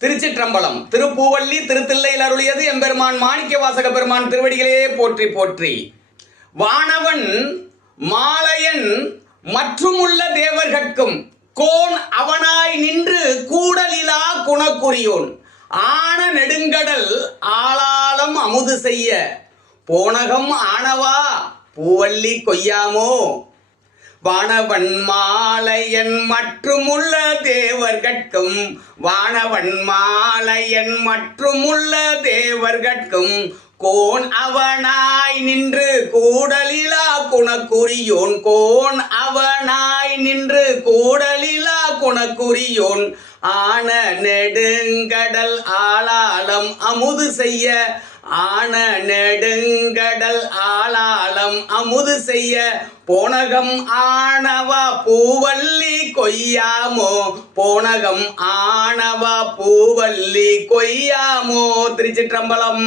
திருச்சிற்றம்பலம். திருப்பூவல்லி திருத்தில்லையில் அருளியது எம்பெருமான் மாணிக்கவாசக பெருமான் திருவடிகளே போற்றி போற்றி. வானவன் மாலையன் மற்றும் உள்ள தேவர்கட்கும் கோன் அவனாய் நின்று கூடலிலா குணக்குரியோன் ஆன நெடுங்கடல் ஆளாலம் அமுது செய்ய போனகம் ஆனவா பூவல்லி கொய்யாமோ. வானவன் மாலையன் மற்றும் உள்ள தேவர்கட்கும் வானவன் மாலையன் மற்றும் உள்ள தேவர்கட்கும் கோன் அவனாய் நின்று கூடலிலா குணக்குரியோன் கோன் அவனாய் நின்று கூடலிலா குணக்குரியோன் ஆன நெடுங்கடல் ஆளாலம் அமுது செய்ய ஆன நெடுங்கடல் ஆளாலம் அமுது செய்ய போனகம் ஆனவா பூவல்லி கொய்யாமோ போனகம் ஆனவா பூவல்லி கொய்யாமோ. திருச்சிற்றம்பலம்.